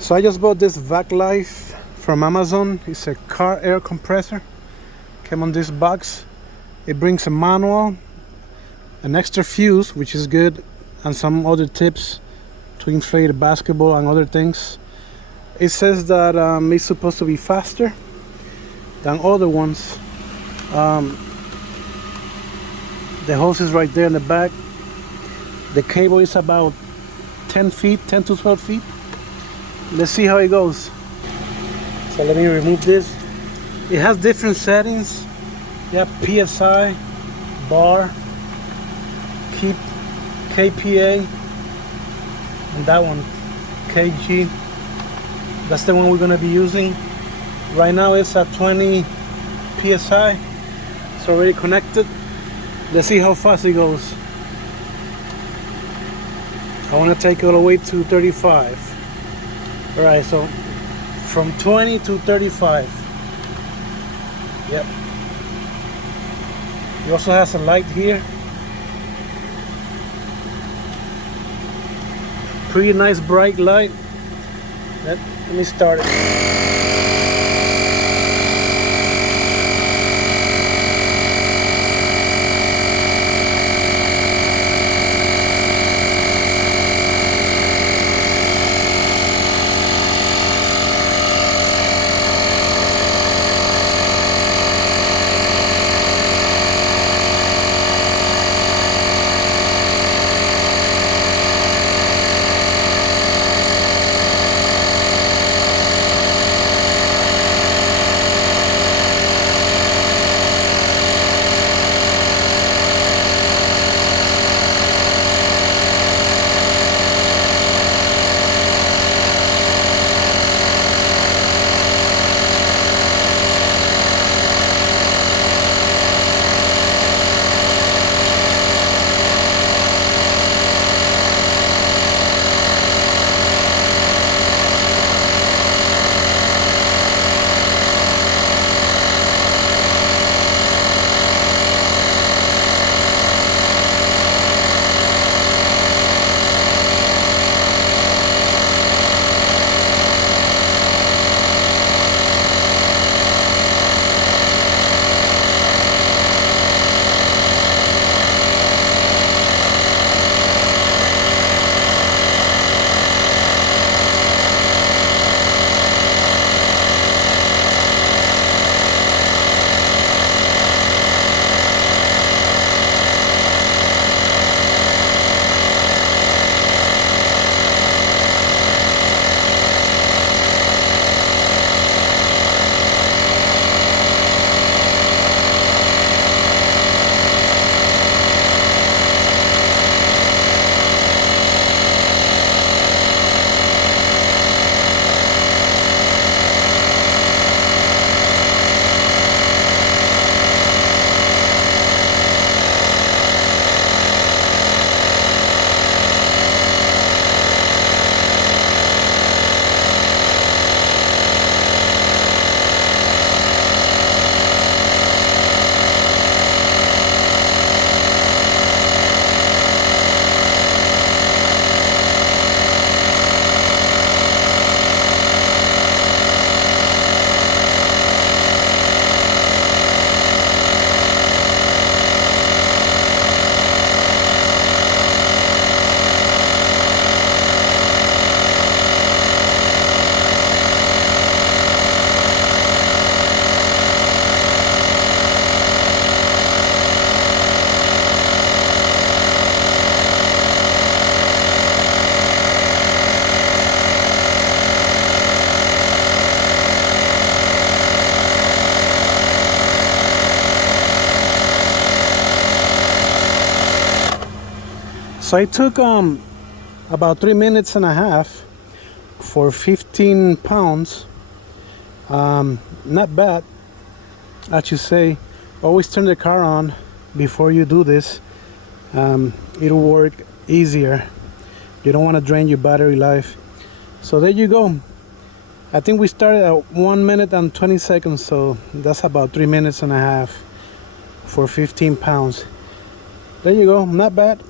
So I just bought this VacLife from Amazon. It's a car air compressor. Came on this box. It brings a manual, an extra fuse, which is good, and some other tips to inflate a basketball and other things. It says that it's supposed to be faster than other ones. The hose is right there in the back. The cable is about 10 to 12 feet. Let's see how it goes. So let me remove this. It has different settings. You have PSI, bar, keep, KPA, and that one, kg. That's the one we're gonna be using. Right now it's at 20 PSI. It's already connected. Let's see how fast it goes. I wanna take it all the way to 35. All right, so from 20 to 35. Yep. It also has a light here. Pretty nice bright light. Let me start it. So it took about 3 minutes and a half for 15 pounds. Not bad, I should say. Always turn the car on before you do this. It'll work easier. You don't want to drain your battery life. So there you go. I think we started at 1 minute and 20 seconds, so that's about 3 minutes and a half for 15 pounds. There you go, not bad.